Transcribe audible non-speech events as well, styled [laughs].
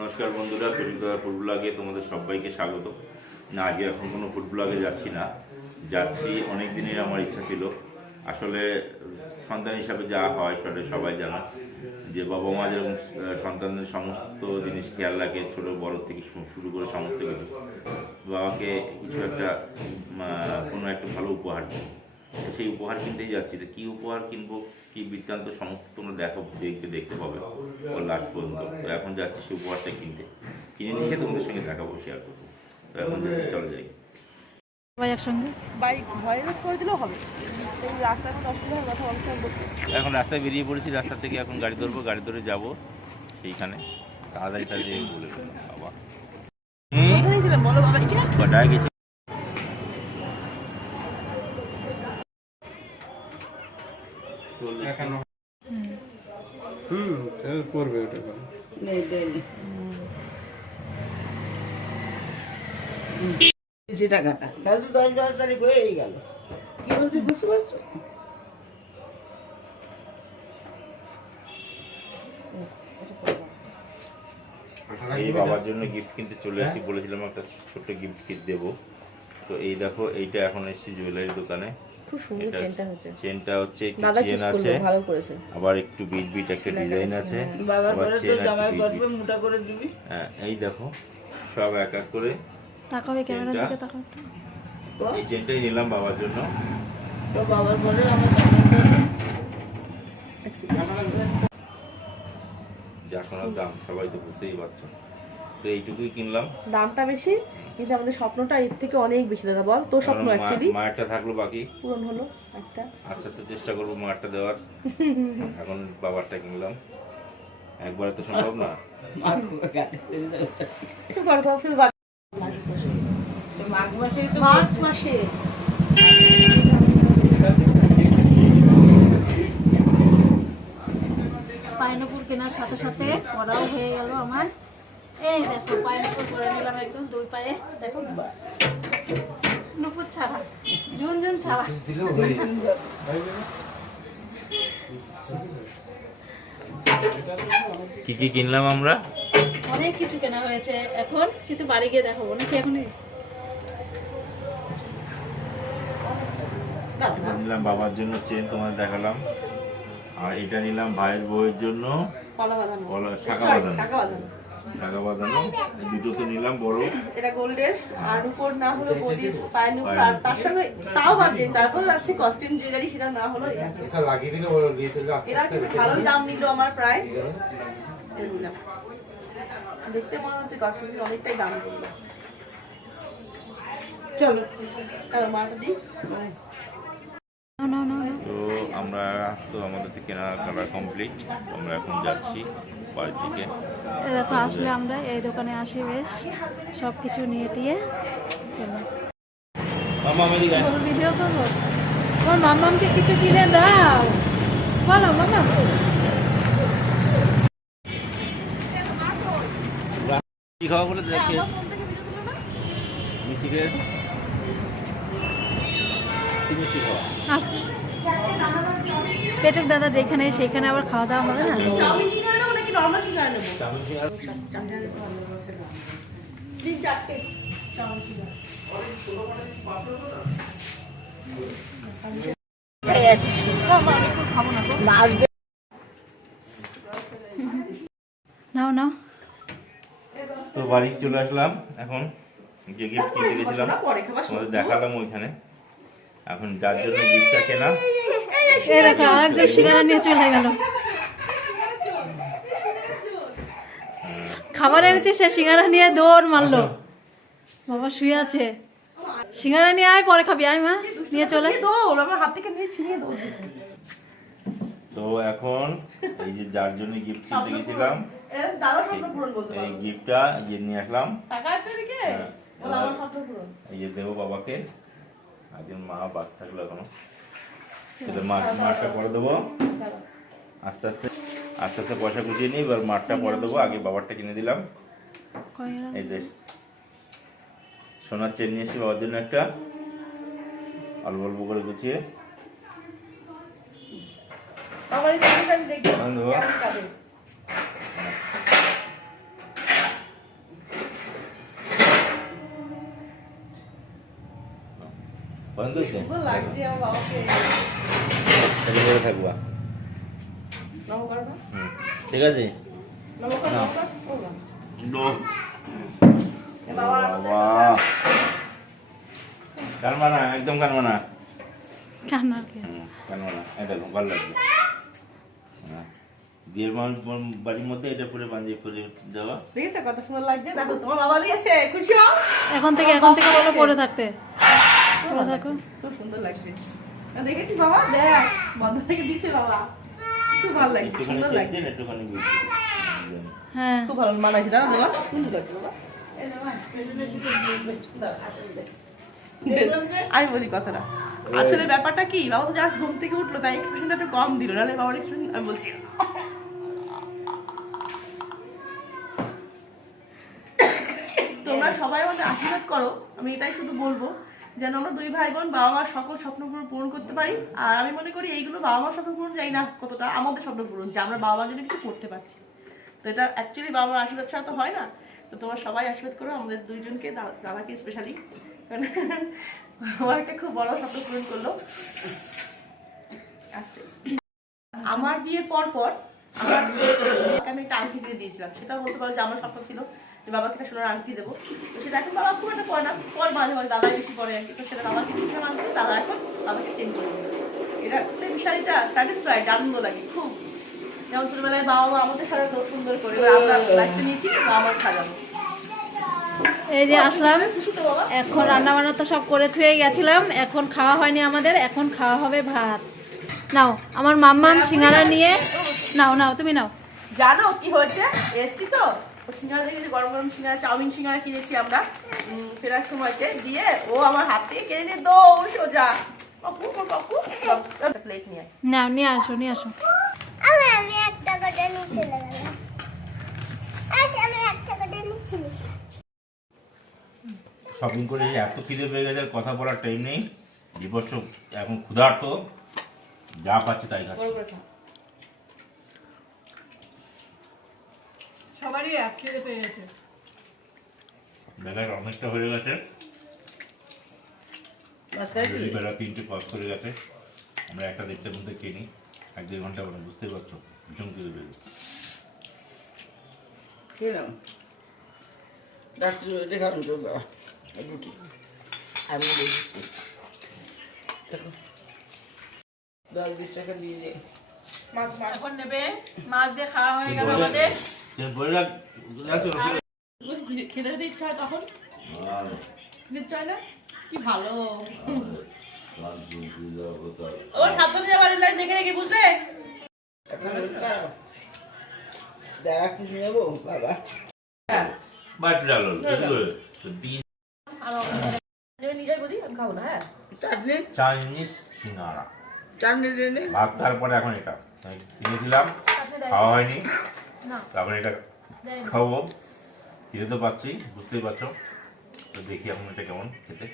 নমস্কার বন্ধুরা পেটুদার ফুড ব্লগে তোমাদের সবাইকে স্বাগত। না, আজকে এখন কোনো ফুড ব্লগে যাচ্ছি না। যাচ্ছি, অনেক দিনের আমার ইচ্ছা ছিল। আসলে সন্তান হিসাবে যা হয়, সেটা সবাই জানা। যে বাবা মা যেরকম সন্তানদের সমস্ত জিনিস খেয়াল রাখে, ছোটো, বড় থেকে শুরু করে সমস্ত কিছু। বাবাকে কিছু একটা কোনো একটা ভালো উপহার দেয় সেই উপহার কিনতেই যাচ্ছি তো কি উপহার কিনবো কি বৃত্তান্ত সমস্ত তোমরা দেখো দেখবে দেখতে পাবে ও লাস্ট পর্যন্ত। তো এখন যাচ্ছি সেই উপহারটা কিনতে। কিনে নিয়ে তোমাদের সঙ্গে দেখাবো শেয়ার করব। তো এখন যাচ্ছি চলে যাই। একসঙ্গে? বাইক ভয়েস করে দিলেও হবে। এখন রাস্তায় বেরিয়ে পড়েছি রাস্তা থেকে এখন গাড়ি ধরবো গাড়ি ধরে যাব সেইখানে। তাড়াতাড়ি তাড়াতাড়ি বলে দেবো বাবা। কোথায় ছিলাম বলো বাবা কি কটায় গেছি হুম তাহলে ওটা বেশি টাকাটা। তাহলে তো দশ দশ তারিখ হয়েই গেল। কি বলছি বুঝতে পারছ? এই বাবার জন্য গিফট কিনতে চলে এসেছি বলেছিলাম একটা ছোট্ট গিফট কিট দেবো। তো এই দেখো এইটা এখন এসেছি জুয়েলারি দোকানে। খুব সুন্দর চেনটা হচ্ছে চেনটা হচ্ছে একটু চেন আছে। ভালো করেছে। আবার একটু বিট বিট একটা ডিজাইন আছে। বাবার আবার পরে তো জামাই করবে মোটা করে দিবি। হ্যাঁ এই দেখো সব এক এক করে তাকাবে ক্যামেরার দিকে তাকাও একটু। এই চেনটাই নিলাম বাবার জন্য। তো বাবার পরে আমার যা সোনার দাম সবাই তো বুঝতেই পারছ। তো এইটুকুই কিনলাম। দামটা বেশি? কিন্তু আমাদের স্বপ্নটা এর থেকে অনেক বেশি দাদা বল। তোর স্বপ্ন অ্যাকচুয়ালি মায়েরটা থাকল বাকি। পূরণ হলো একটা। আস্তে আস্তে চেষ্টা করব মায়েরটা দেওয়ার। [laughs] এখন বাবারটা কিনলাম। একবারে তো সম্ভব না। মার্চ মাসে। পাইনাপুর কেনার সাথে সাথে পড়াও হয়ে গেল আমার। এই দেখো পাইনাপুর পরে নিলাম একদম দুই পায়ে দেখো। নুপুর ছাড়া ঝুন ঝুন ছাড়া। কি কি কিনলাম আমরা? অনেক কিছু কেনা হয়েছে এখন কিন্তু বাড়ি গিয়ে দেখাবো নাকি এখনই? এটা নিলাম বাবার জন্য চেন তোমাদের দেখালাম। আর এটা নিলাম ভাইয়ের বউয়ের জন্য। কলা বাঁধানো। শাখা Sorry, শাখা বাঁধানো দুটো তো নিলাম বড়। এটা গোল্ডের আর উপর না হলো বদির পায়ের উপর আর তার সঙ্গে তাও বাদ দিন তারপর আছে কস্টিউম জুয়েলারি সেটা না হলো এটা। লাগিয়ে দিলে ও নিয়ে চলে এরা কিন্তু ভালোই দাম নিল আমার প্রায়। দেখতে মনে হচ্ছে কস্টিউম অনেকটাই দাম। করল চলো মাটা দিই না না না আমরা তো আমাদের তো কেনাকাটা কমপ্লিট আমরা এখন যাচ্ছি বাড়ির দিকে। দেখো আসলে আমরা এই দোকানে আসি বেশ সব কিছু নিয়ে টিয়ে চলো। ভিডিও করব তোমার মামামকে কিছু কিনে দাও। বলো মামা কি খাওয়া বলে দেখে মিষ্টি খেয়ে মিষ্টি খাওয়া। পেটুক দাদা যেখানে সেখানে আবার খাওয়া দাওয়া হবে না? নাও নাও। তো বাড়ি চলে আসলাম এখন। যে গিফট কিনতে গেছিলাম দেখালাম ওইখানে। এখন যার জন্য গিফটটা কেনা এই দেখো আরেকজন সিঙ্গারা নিয়ে চলে গেল। খাবার এনেছে সে সিঙ্গারা নিয়ে দৌড় মারলো। বাবা শুয়ে আছে। সিঙ্গারা নিয়ে আয় পরে খাবি। আয় মা নিয়ে চলে। দৌড় আমার হাত থেকে নিয়ে ছিনিয়ে দৌড়। তো এখন এই যে যার জন্য গিফট কিনতে গেছিলাম এর দাদা স্বপ্ন পূরণ বলতে এই গিফটটা ইয়ে নিয়ে আসলাম। হ্যাঁ। এই যে দেবো বাবাকে। একদিন মা বাদ থাকল এখনও। মাঠটা পরে দেবো। আস্তে আস্তে আস্তে আস্তে পয়সা গুছিয়ে নিই এবার মাঠটা পরে দেবো। আগে বাবারটা কিনে দিলাম? এই যে সোনার চেন নিয়ে এসে বাবার জন্য একটা। অল্প অল্প করে গুছিয়ে। আমার দেখব করে [laughs] থাকবা। ঠিক আছে? কানবা না একদম কানবা না। কান্নার কি? হুম, কানবা না। এটা ভালো লাগবে। হ্যাঁ। বিয়ের মানুষ বাড়ির মধ্যে এটা পরে পাঞ্জাবি পরে দেওয়া। দেখেছ কত সুন্দর লাগছে। দেখো তোমার বাবা দিয়েছে খুশি হও। এখন থেকে এখন থেকে বলো পরে থাকতে। পরে থাকো। খুব সুন্দর লাগছে দেখেছি বাবা? দেখ বন্ধ থেকে দিচ্ছে বাবা। খুব ভালো লাগছে সুন্দর লাগছে। দিন একটুখানি বুঝ দিন। হ্যাঁ। খুব ভালো মানাইছে না দেবা সুন্দর লাগছে বাবা। আমি বলি কথাটা। আসলে ব্যাপারটা কি বাবা তো জাস্ট ঘুম থেকে উঠল তাই এক্সপ্রেশনটা একটু কম দিল নাহলে বাবার এক্সপ্রেশন আমি বলছি তোমরা সবাই আমাদের আশীর্বাদ করো আমি এটাই শুধু বলব। যেন আমরা দুই ভাই বোন বাবা মার সকল স্বপ্নগুলো পূরণ করতে পারি। আর আমি মনে করি এইগুলো বাবা মার স্বপ্ন পূরণ যাই না কতটা আমাদের স্বপ্ন পূরণ যে আমরা বাবা মা জন্য কিছু করতে পারছি। তো এটা অ্যাকচুয়ালি বাবা মার আশীর্বাদ ছাড়া তো হয় না। তো তোমরা সবাই আশীর্বাদ করো আমাদের দুইজনকে দাদাকে স্পেশালি কারণ আমার একটা খুব বড় স্বপ্ন পূরণ করল। আস্তে। আমার বিয়ের পর পর আমার আমি একটা আংটি দিয়ে দিয়েছিলাম। সেটাও বলতে পারো যে আমার স্বপ্ন ছিল যে বাবাকে একটা সোনার আংটি দেবো। তো সেটা এখন বাবা খুব একটা পরে না পর মাঝে মাঝে দাদা বেশি পরে আর কি। তো সেটা বাবাকে দিয়েছিলাম আংটি দাদা এখন বাবাকে চেঞ্জ করে এটা একটা বিষয়টা স্যাটিসফাইড আনন্দ লাগে খুব। যেমন ছোটবেলায় বাবা মা আমাদের সাজাতো সুন্দর করে এবার আমরা দায়িত্ব নিয়েছি বাবা মা সাজাবো। এই যে আসলাম তো এখন রান্না বান্না তো সব করে থুয়ে গেছিলাম এখন খাওয়া হয়নি আমাদের এখন খাওয়া হবে ভাত। নাও আমার মাম্মাম সিঙ্গারা নিয়ে নাও নাও তুমি নাও। জানো কি হয়েছে? এসছি তো। সিঙ্গারা দেখেছি গরম গরম সিঙ্গারা চাউমিন সিঙ্গারা কিনেছি আমরা ফেরার সময়তে দিয়ে ও আমার হাত থেকে কেড়ে নিয়ে দৌড় সোজা। পাপু পাপু প্লেট নিয়ে নাও নিয়ে আসো নিয়ে আসো। আমি আমি একটা করে নিচে লাগালাম আমি একটা করে নিচে শপিং করে এত খিদে পেয়ে গেছে আর কথা বলার টাইম নেই। বিবর্ষ এখন ক্ষুধার্ত যা পাচ্ছে তাই খাচ্ছে। করে এক খিদে পেয়ে গেছে। বেলায় অনেকটা হয়ে গেছে। মাঝখানে কি? যদি বেলা তিনটে ক্রস করে গেছে। আমরা একটা দেড়টার মধ্যে কিনি এক দেড় ঘণ্টা পরে বুঝতেই পারছ? ভীষণ খিদে পেয়ে গেছে। খেলাম। ডাক্তার এটা তো রুটি। আমি দেখো। দশ বিশ টাকা দিয়ে দে। মাছ মাছ। এখন নেবে। মাছ দিয়ে খাওয়া হয়ে গেল আমাদের। বলে রাখ রাখছো, রাখছো। খেতে খেতে ইচ্ছা হয় তখন? খেতে ইচ্ছা না? কি ভালো। ও সাবধানে যাবার লাইন দেখে রেখে বুঝলে? এখন দেখা খুশি বাবা হ্যাঁ। বাট ডালো। তো দিন নেবে হ্যাঁ। চাইনিজ সিঙ্গারা। ভাত তারপরে এখন এটা। কিনেছিলাম খাওয়া হয়নি। তারপরে এটা খাব খেতে তো পাচ্ছি বুঝতেই পারছ। তো দেখি এখন এটা কেমন খেতে।